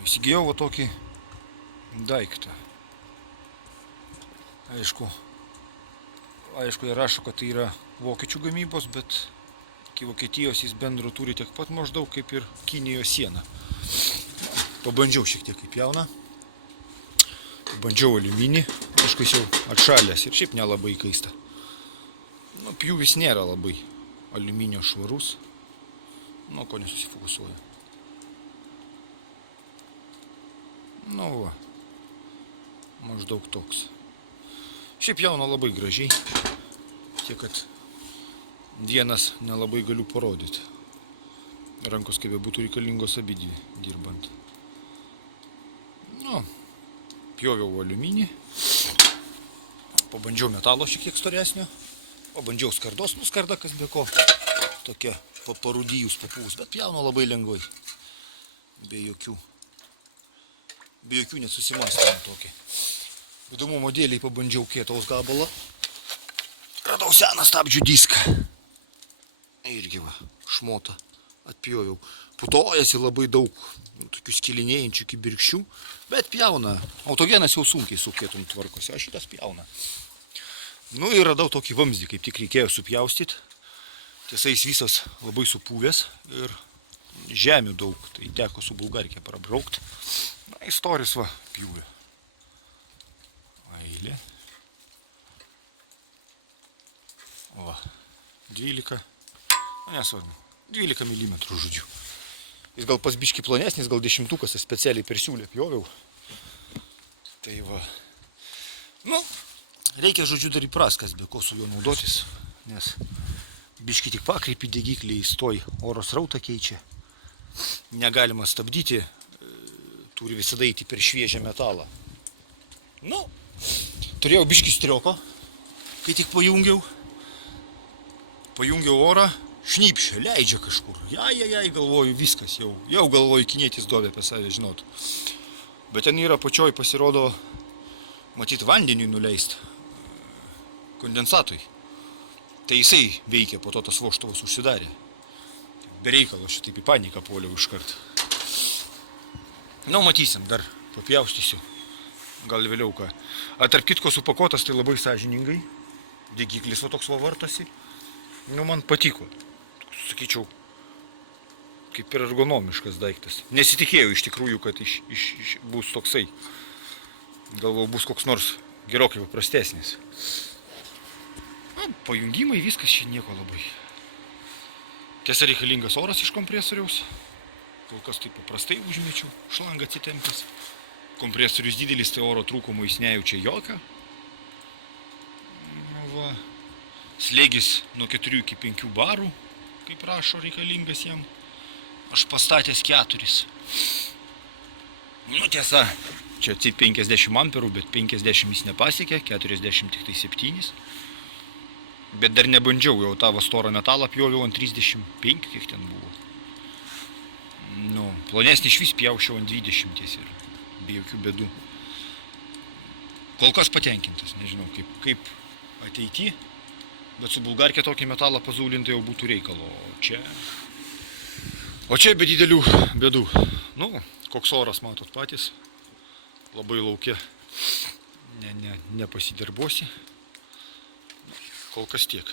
Įsigijau va tokį daiktą. Aišku, jie rašo, kad tai yra vokiečių gamybos, bet iki Vokietijos jis bendro turi tiek pat maždaug kaip ir Kinijos siena. Pabandžiau šiek tiek kaip jauna. Pabandžiau aliuminį, aišku, jis jau atšalęs ir šiaip nelabai kaista. Nu, pjūvis nėra labai aliuminio švarus. Nu, ko nesusifokusuoja. Nu, va. Maždaug toks. Šiaip jauna labai gražiai. Tiek, kad dienas nelabai galiu parodyti. Rankos kaip būtų reikalingos abidvi dirbant. Nu, pjoviau aliuminį. Pabandžiau metalo šiek tiek storesnio. Pabandžiau skardos, nu skarda kas be ko. Tokia parūdijus papūs, bet pjauna labai lengvai. Be jokių nesusimąstymų tokį. Įdomumo dėliai pabandžiau kietaus gabalą. Radau seną stabdžių diską. Irgi va, šmotą atpjoviau. Putojasi labai daug tokių skilinėjančių kibirkščių, bet pjauna. Autogenas jau sunkiai su kietum tvarkosi, o šitas pjauna. Nu ir radau tokį vamzdį, kaip tik reikėjo supjaustyti. Tiesa, jis visas labai supūvęs ir žemių daug, tai teko su bulgarke prabraukti. Na, istoris va, pjūvė. Eilė. Va, 12 mm žodžiu. Jis gal pas biškį plonesnis, gal 10-ukas, aš specialiai per siūlę pjoviau. Tai va. Nu, reikia, žodžiu, dar įprast, kas be ko su juo naudotis, nes biškį tik pakreipi degiklį, įstoj oro srautą keičia. Negalima stabdyti, turi visada eiti per šviežią metalą. Nu, turėjau biškį strioko, kai tik pajungiau orą, šnypšia, leidžia kažkur. Jai, galvoju, viskas, jau galvoju, kinietis duobė apie save žinotų. Bet ten yra pačioj pasirodo, matyt, vandeniui nuleist, kondensatui. Tai jisai veikia, po to tas vožtuvas užsidarė. Be reikalo šitaip į paniką puoliau iškart. Nu, matysim, dar papjaustysiu. Gal vėliau ką. A tarp kitko supakuotas tai labai sąžiningai. Degiklis va toks va vartosi. Nu, man patiko. Sakyčiau, kaip ir ergonomiškas daiktas. Nesitikėjau iš tikrųjų, kad bus toksai. Galvojau, bus koks nors gerokai paprastesnis. Pajungimai, viskas čia nieko labai. Tiesa, reikalingas oras iš kompresoriaus. Kol kas taip paprastai užmečiau, šlangą atsitempęs. Kompresorius didelis, tai oro trūkumo jis nejaučia jokio. Va. Slėgis nuo 4 iki 5 barų, kaip rašo, reikalingas jam. Aš pastatęs 4. Nu, tiesa, čia 50 amperų, bet 50 jis nepasiekė, 40 tik tai 7. Bet dar nebandžiau, jau tą storą metalą pjoviau ant 35, kiek ten buvo. Nu, plonesnį išvis pjaušiau ant 20 ir be jokių bėdų. Kol kas patenkintas, nežinau kaip ateity, bet su bulgarke tokį metalą pazūlinti jau būtų reikalo. O čia be didelių bėdų. Nu, koks oras matot patys, labai lauke nepasidarbuosi. Kol kas tiek.